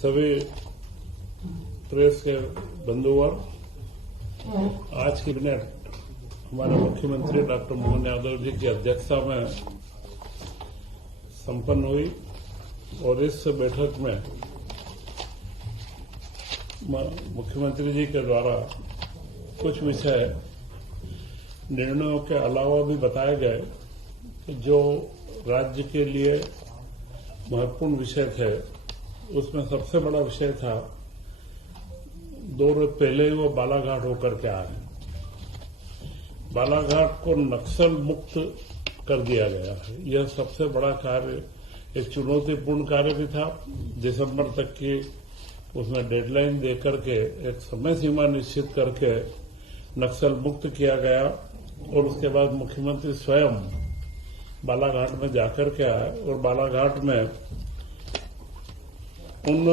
सभी प्रेस के बंधुवर, आज की कैबिनेट हमारे मुख्यमंत्री डॉक्टर मोहन यादव जी की अध्यक्षता में संपन्न हुई और इस बैठक में मुख्यमंत्री जी के द्वारा कुछ विषय निर्णयों के अलावा भी बताए गए कि जो राज्य के लिए महत्वपूर्ण विषय थे, उसमें सबसे बड़ा विषय था 2 रोज पहले ही वो बालाघाट होकर के आए। बालाघाट को नक्सल मुक्त कर दिया गया है। यह सबसे बड़ा कार्य, एक चुनौतीपूर्ण कार्य भी था। दिसंबर तक की उसमें डेडलाइन देकर के एक समय सीमा निश्चित करके नक्सल मुक्त किया गया और उसके बाद मुख्यमंत्री स्वयं बालाघाट में जाकर के आए और बालाघाट में उन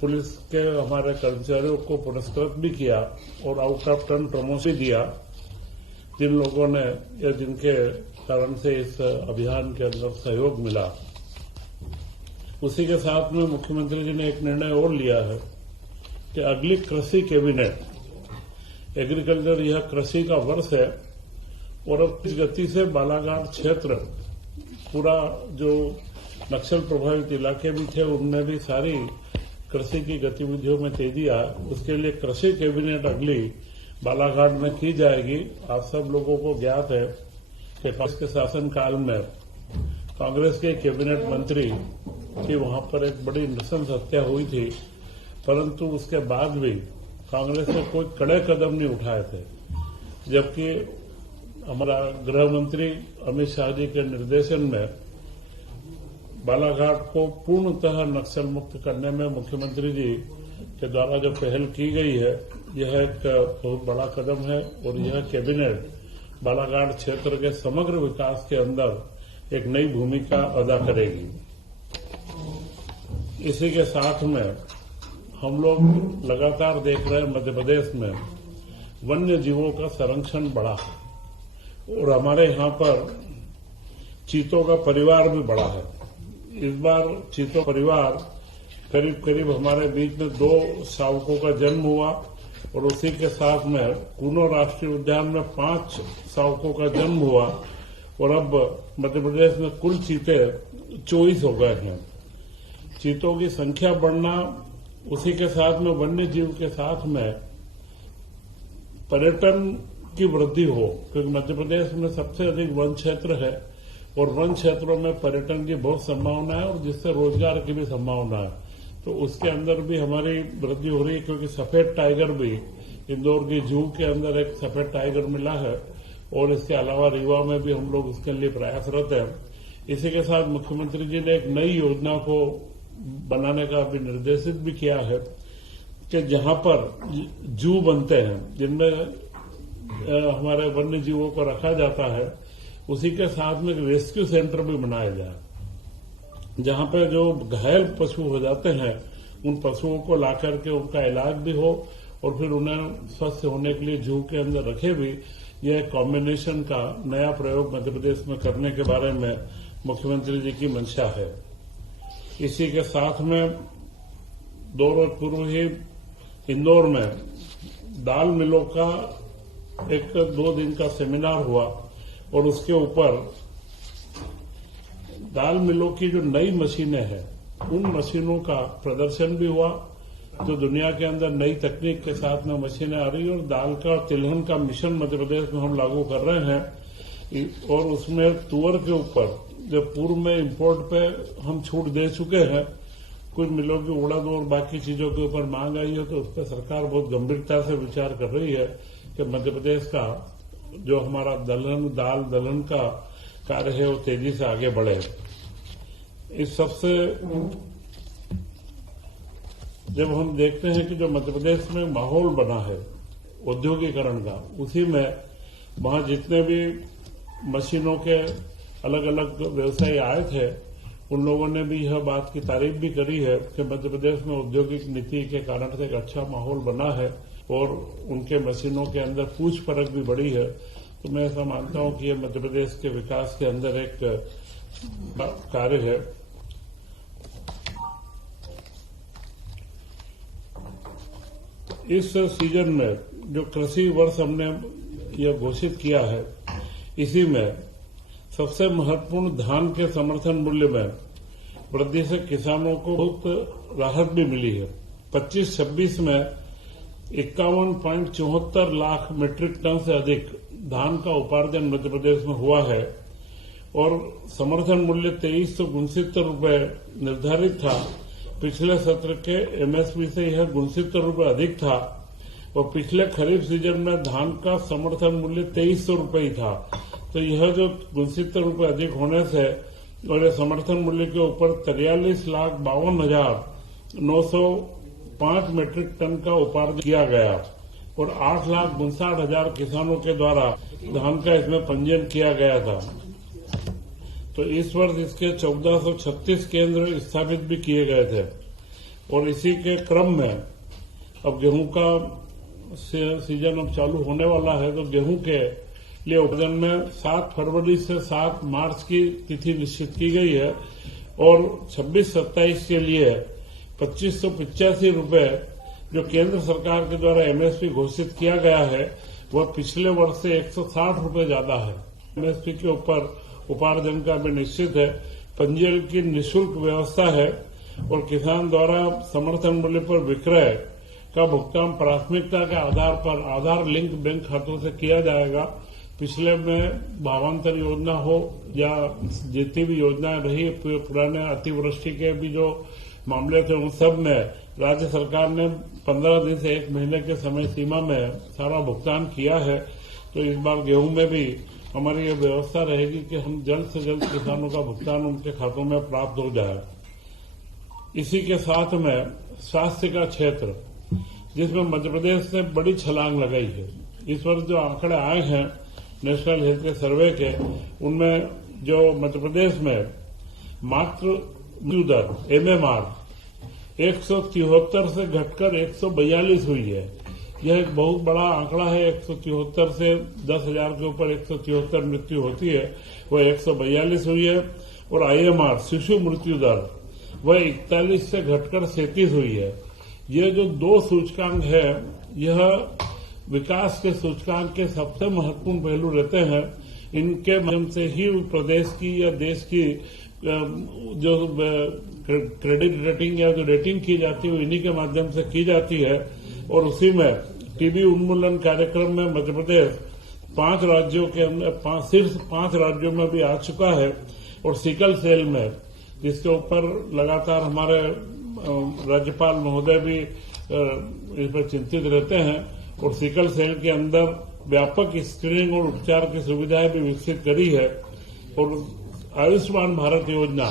पुलिस के हमारे कर्मचारियों को पुरस्कृत भी किया और आउट ऑफ टर्न प्रमोशन दिया, जिन लोगों ने या जिनके कारण से इस अभियान के अंदर सहयोग मिला। उसी के साथ में मुख्यमंत्री जी ने एक निर्णय और लिया है कि अगली कृषि कैबिनेट, एग्रीकल्चर यह कृषि का वर्ष है और अब इस गति से बालाघाट क्षेत्र पूरा जो नक्सल प्रभावित इलाके भी थे उनमें भी सारी कृषि की गतिविधियों में तेजी आए। उसके लिए कृषि कैबिनेट अगली बालाघाट में की जाएगी। आप सब लोगों को ज्ञात है कि कांग्रेस के शासनकाल में कांग्रेस के कैबिनेट मंत्री की वहां पर एक बड़ी नृशंस हत्या हुई थी, परंतु उसके बाद भी कांग्रेस ने कोई कड़े कदम नहीं उठाए थे, जबकि हमारा गृह मंत्री अमित शाह जी के निर्देशन में बालाघाट को पूर्णतः नक्सल मुक्त करने में मुख्यमंत्री जी के द्वारा जो पहल की गई है, यह एक बहुत बड़ा कदम है और यह कैबिनेट बालाघाट क्षेत्र के समग्र विकास के अंदर एक नई भूमिका अदा करेगी। इसी के साथ में हम लोग लगातार देख रहे हैं मध्य प्रदेश में वन्य जीवों का संरक्षण बढ़ा है और हमारे यहाँ पर चीतों का परिवार भी बढ़ा है। इस बार चीतों परिवार करीब करीब हमारे बीच में 2 शावकों का जन्म हुआ और उसी के साथ में कूनो राष्ट्रीय उद्यान में 5 शावकों का जन्म हुआ और अब मध्य प्रदेश में कुल चीते 24 हो गए हैं। चीतों की संख्या बढ़ना, उसी के साथ में वन्य जीव के साथ में पर्यटन की वृद्धि हो, क्योंकि मध्य प्रदेश में सबसे अधिक वन क्षेत्र है और वन क्षेत्रों में पर्यटन की बहुत संभावना है और जिससे रोजगार की भी संभावना है। तो उसके अंदर भी हमारी वृद्धि हो रही है, क्योंकि सफेद टाइगर भी इंदौर की जू के अंदर एक सफेद टाइगर मिला है और इसके अलावा रीवा में भी हम लोग उसके लिए प्रयासरत हैं। इसी के साथ मुख्यमंत्री जी ने एक नई योजना को बनाने का भी निर्देशित भी किया है कि जहां पर जू बनते हैं, जिनमें हमारे वन्य जीवों को रखा जाता है, उसी के साथ में एक रेस्क्यू सेंटर भी बनाया जाए, जहां पे जो घायल पशु हो जाते हैं उन पशुओं को ला करके उनका इलाज भी हो और फिर उन्हें स्वस्थ होने के लिए जू के अंदर रखे भी। यह कॉम्बिनेशन का नया प्रयोग मध्य प्रदेश में करने के बारे में मुख्यमंत्री जी की मंशा है। इसी के साथ में 2 रोज पूर्व ही इंदौर में दाल मिलों का एक 2 दिन का सेमिनार हुआ और उसके ऊपर दाल मिलों की जो नई मशीनें हैं उन मशीनों का प्रदर्शन भी हुआ, जो दुनिया के अंदर नई तकनीक के साथ में मशीनें आ रही है और दाल का तिलहन का मिशन मध्य प्रदेश में हम लागू कर रहे हैं और उसमें तुअर के ऊपर जो पूर्व में इम्पोर्ट पे हम छूट दे चुके हैं, कुछ मिलों की उड़द और बाकी चीजों के ऊपर मांग आई है, तो उस पर सरकार बहुत गंभीरता से विचार कर रही है कि मध्य प्रदेश का जो हमारा दाल दलहन का कार्य है वो तेजी से आगे बढ़े। इस सबसे जब हम देखते हैं कि जो मध्य प्रदेश में माहौल बना है औद्योगिकरण का, उसी में वहां जितने भी मशीनों के अलग अलग व्यवसायी आए थे उन लोगों ने भी यह बात की तारीफ भी करी है कि मध्य प्रदेश में औद्योगिक नीति के कारण से एक अच्छा माहौल बना है और उनके मशीनों के अंदर पूछ परख भी बढ़ी है। तो मैं ऐसा मानता हूं कि यह मध्य प्रदेश के विकास के अंदर एक कार्य है। इस सीजन में जो कृषि वर्ष हमने यह घोषित किया है, इसी में सबसे महत्वपूर्ण धान के समर्थन मूल्य में वृद्धि से किसानों को बहुत राहत भी मिली है। 25-26 में 51.74 लाख मीट्रिक टन से अधिक धान का उपार्जन मध्य प्रदेश में हुआ है और समर्थन मूल्य 2369 रूपये निर्धारित था। पिछले सत्र के एमएसपी से यह 69 रूपये अधिक था और पिछले खरीफ सीजन में धान का समर्थन मूल्य 2300 रूपये ही था। तो यह जो 69 रूपये अधिक होने से और यह समर्थन मूल्य के ऊपर 43,52,905 मीट्रिक टन का उपार्जन किया गया और 8,59,000 किसानों के द्वारा धान का इसमें पंजीयन किया गया था। तो इस वर्ष इसके 1436 केंद्र स्थापित भी किए गए थे और इसी के क्रम में अब गेहूं का सीजन अब चालू होने वाला है। तो गेहूं के लिए उपजन में 7 फरवरी से 7 मार्च की तिथि निश्चित की गई है और 26-27 के लिए 2585 रूपये जो केंद्र सरकार के द्वारा एमएसपी घोषित किया गया है, वह पिछले वर्ष से 160 रूपये ज्यादा है। एमएसपी के ऊपर उपार्जन का भी निश्चित है। पंजीयन की निःशुल्क व्यवस्था है और किसान द्वारा समर्थन मूल्य पर विक्रय का भुगतान प्राथमिकता के आधार पर आधार लिंक बैंक खातों से किया जाएगा। पिछले में भावांतर योजना हो या जितनी भी योजनाएं रही, पुराने अतिवृष्टि के भी जो मामले थे, उन सब में राज्य सरकार ने 15 दिन से 1 महीने के समय सीमा में सारा भुगतान किया है। तो इस बार गेहूं में भी हमारी ये व्यवस्था रहेगी कि हम जल्द से जल्द किसानों का भुगतान उनके खातों में प्राप्त हो जाए। इसी के साथ में स्वास्थ्य का क्षेत्र, जिसमें मध्य प्रदेश ने बड़ी छलांग लगाई है। इस वर्ष जो आंकड़े आए हैं नेशनल हेल्थ केयर सर्वे के, उनमें जो मध्य प्रदेश में मात्र मृत्यु दर एमएमआर 173 से घटकर 142 हुई है। यह एक बहुत बड़ा आंकड़ा है। 173 से 10,000 के ऊपर 173 मृत्यु होती है, वह 142 हुई है। और आईएमआर शिशु मृत्यु दर वह 41 से घटकर 37 हुई है। ये जो 2 सूचकांक है, यह विकास के सूचकांक के सबसे महत्वपूर्ण पहलू रहते हैं। इनके माध्यम से ही प्रदेश की या देश की जो क्रेडिट रेटिंग या जो रेटिंग की जाती है, वो इन्हीं के माध्यम से की जाती है। और उसी में टीबी उन्मूलन कार्यक्रम में मध्य प्रदेश 5 राज्यों के अंदर सिर्फ 5 राज्यों में भी आ चुका है। और सिकल सेल में, जिसके ऊपर लगातार हमारे राज्यपाल महोदय भी इस पर चिंतित रहते हैं, और सिकल सेल के अंदर व्यापक स्क्रीनिंग और उपचार की सुविधाएं भी विकसित करी है। और आयुष्मान भारत योजना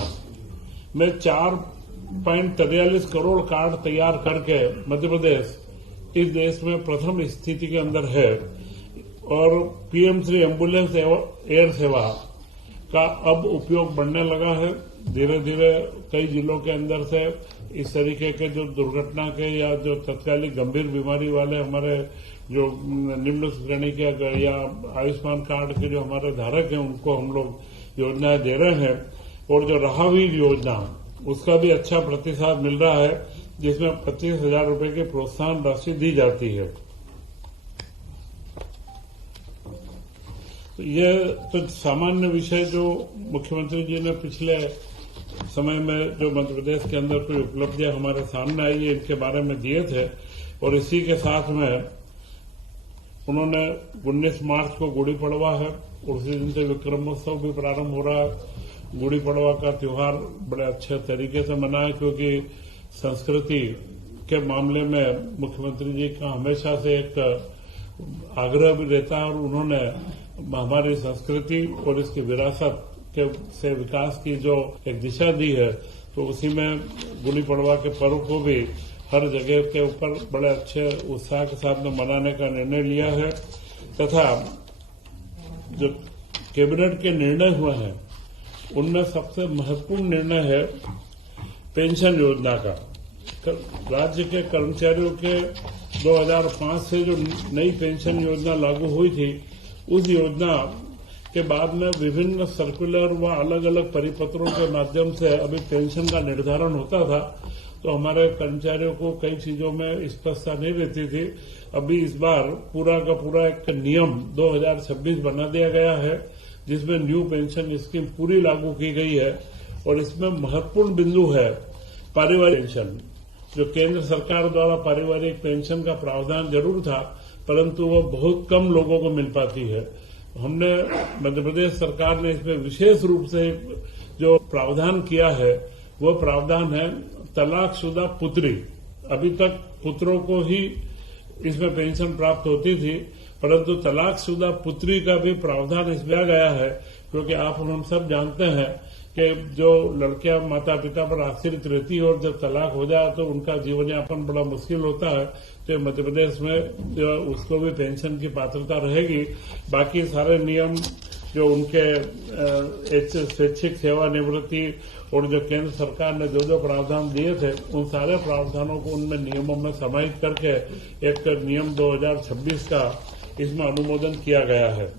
में 4.43 करोड़ कार्ड तैयार करके मध्य प्रदेश इस देश में प्रथम स्थिति के अंदर है। और पीएम श्री एम्बुलेंस एयर सेवा का अब उपयोग बढ़ने लगा है। धीरे धीरे कई जिलों के अंदर से इस तरीके के जो दुर्घटना के या जो तत्कालिक गंभीर बीमारी वाले हमारे जो निम्न श्रेणी के या आयुष्मान कार्ड के जो हमारे धारक हैं, उनको हम लोग योजनाएं दे रहे हैं। और जो राहवीर योजना, उसका भी अच्छा प्रतिसाद मिल रहा है, जिसमें 25,000 रूपये की प्रोत्साहन राशि दी जाती है। तो ये तो सामान्य विषय जो मुख्यमंत्री जी ने पिछले समय में जो मध्य प्रदेश के अंदर कोई उपलब्धियां हमारे सामने आई है, इनके बारे में दिए थे। और इसी के साथ में उन्होंने 19 मार्च को गुड़ी पड़वा है, उसी दिन से विक्रमोत्सव भी प्रारंभ हो रहा है। गुड़ी पड़वा का त्योहार बड़े अच्छे तरीके से मना है, क्योंकि संस्कृति के मामले में मुख्यमंत्री जी का हमेशा से एक आग्रह भी रहता है और उन्होंने हमारी संस्कृति और इसकी विरासत के से विकास की जो एक दिशा दी है, तो उसी में गुड़ी पड़वा के पर्व को भी हर जगह के ऊपर बड़े अच्छे उत्साह के साथ में मनाने का निर्णय लिया है। तथा जो कैबिनेट के निर्णय हुए हैं, उनमें सबसे महत्वपूर्ण निर्णय है पेंशन योजना का। राज्य के कर्मचारियों के 2005 से जो नई पेंशन योजना लागू हुई थी, उस योजना के बाद में विभिन्न सर्कुलर व अलग अलग परिपत्रों के माध्यम से अभी पेंशन का निर्धारण होता था। तो हमारे कर्मचारियों को कई चीजों में स्पष्टता नहीं रहती थी। अभी इस बार पूरा का पूरा एक नियम 2026 बना दिया गया है, जिसमें न्यू पेंशन स्कीम पूरी लागू की गई है। और इसमें महत्वपूर्ण बिंदु है पारिवारिक पेंशन। जो केंद्र सरकार द्वारा पारिवारिक पेंशन का प्रावधान जरूर था, परंतु वह बहुत कम लोगों को मिल पाती है। हमने मध्य प्रदेश सरकार ने इसमें विशेष रूप से जो प्रावधान किया है, वो प्रावधान है तलाकशुदा पुत्री। अभी तक पुत्रों को ही इसमें पेंशन प्राप्त होती थी, परंतु तलाकशुदा पुत्री का भी प्रावधान इसमें आ गया है, क्योंकि आप हम सब जानते हैं कि जो लड़कियां माता पिता पर आश्रित रहती है और जब तलाक हो जाए तो उनका जीवन यापन बड़ा मुश्किल होता है। तो मध्य प्रदेश में उसको भी पेंशन की पात्रता रहेगी। बाकी सारे नियम जो उनके स्वैच्छिक सेवानिवृत्ति और जो केंद्र सरकार ने जो प्रावधान दिए थे, उन सारे प्रावधानों को उनमें नियमों में समाहित करके एक नियम 2026 का इसमें अनुमोदन किया गया है।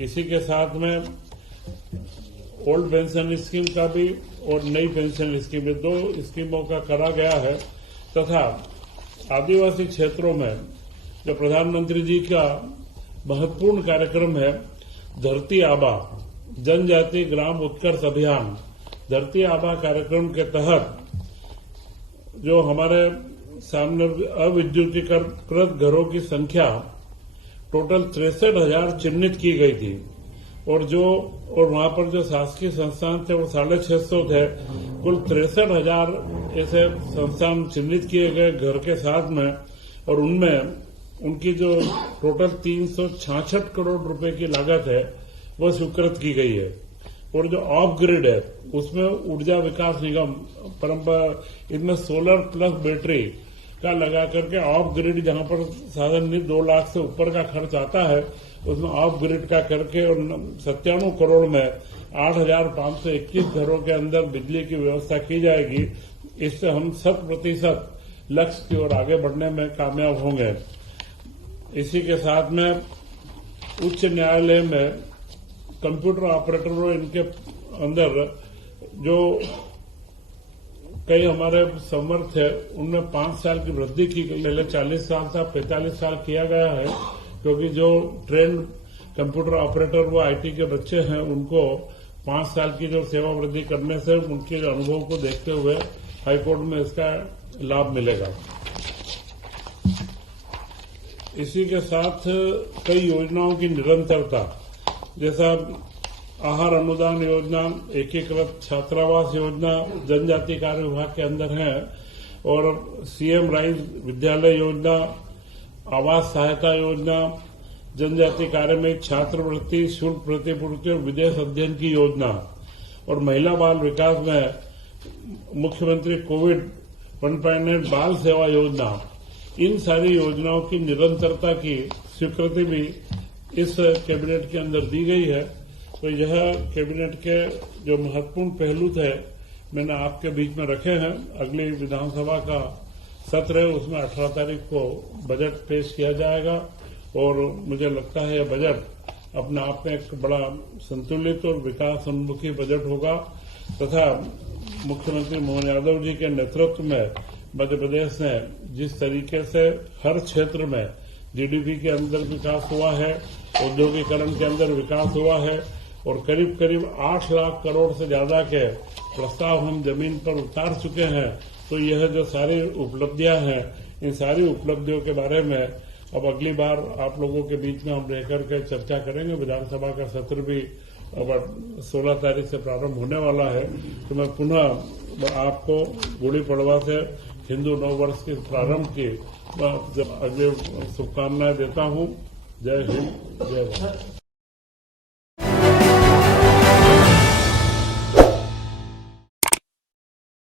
इसी के साथ में ओल्ड पेंशन स्कीम का भी और नई पेंशन स्कीम, 2 स्कीमों का करा गया है। तथा आदिवासी क्षेत्रों में जो प्रधानमंत्री जी का महत्वपूर्ण कार्यक्रम है धरती आबा जनजाति ग्राम उत्कर्ष अभियान, धरती आबा कार्यक्रम के तहत जो हमारे सामने अविद्युतीकृत घरों की संख्या टोटल 63,000 चिन्हित की गई थी। और वहां पर जो शासकीय संस्थान थे वो 650 थे। कुल 63,000 ऐसे संस्थान चिन्हित किए गए घर के साथ में, और उनमें उनकी जो टोटल 366 करोड़ रुपए की लागत है वो स्वीकृत की गई है। और जो ऑफ ग्रिड है उसमें ऊर्जा विकास निगम इसमें सोलर प्लस बैटरी का लगा करके ऑफ ग्रिड, जहां पर साधारण 2 लाख से ऊपर का खर्च आता है, उसमें ऑफ ग्रिड का करके और 97 करोड़ में 8,521 घरों के अंदर बिजली की व्यवस्था की जाएगी। इससे हम 100% लक्ष्य की ओर आगे बढ़ने में कामयाब होंगे। इसी के साथ में उच्च न्यायालय में कंप्यूटर ऑपरेटरों इनके अंदर जो कई हमारे समर्थ है उनमें 5 साल की वृद्धि की गई। पहले 40 साल था, 45 साल किया गया है, क्योंकि जो ट्रेंड कंप्यूटर ऑपरेटर वो आईटी के बच्चे हैं, उनको 5 साल की जो सेवा वृद्धि करने से उनके अनुभव को देखते हुए हाईकोर्ट में इसका लाभ मिलेगा। इसी के साथ कई योजनाओं की निरंतरता, जैसा आहार अनुदान योजना, एकीकृत छात्रावास योजना जनजाति कार्य विभाग के अंदर है, और सीएम राइज विद्यालय योजना, आवास सहायता योजना, जनजाति कार्य में छात्रवृत्ति, शुल्क प्रतिपूर्ति और विदेश अध्ययन की योजना, और महिला बाल विकास में मुख्यमंत्री कोविड 1.8 बाल सेवा योजना। इन सारी योजनाओं की निरंतरता की स्वीकृति भी इस कैबिनेट के अंदर दी गई है। तो यह कैबिनेट के जो महत्वपूर्ण पहलू थे मैंने आपके बीच में रखे हैं। अगली विधानसभा का सत्र है, उसमें 18 तारीख को बजट पेश किया जाएगा, और मुझे लगता है यह बजट अपने आप में एक बड़ा संतुलित और विकास उन्मुखी बजट होगा। तथा मुख्यमंत्री मोहन यादव जी के नेतृत्व में मध्य प्रदेश ने जिस तरीके से हर क्षेत्र में जीडीपी के अंदर विकास हुआ है, औद्योगिकरण के अंदर विकास हुआ है, और करीब करीब 8 लाख करोड़ से ज्यादा के प्रस्ताव हम जमीन पर उतार चुके हैं। तो यह जो सारी उपलब्धियां हैं, इन सारी उपलब्धियों के बारे में अब अगली बार आप लोगों के बीच में हम रहकर के चर्चा करेंगे। विधानसभा का सत्र भी अब 16 तारीख से प्रारंभ होने वाला है। तो मैं पुनः आपको गुड़ी पड़वा से हिंदू नव वर्ष के प्रारंभ की अगले शुभकामनाएं देता हूं। जय हिंद, जय भारत।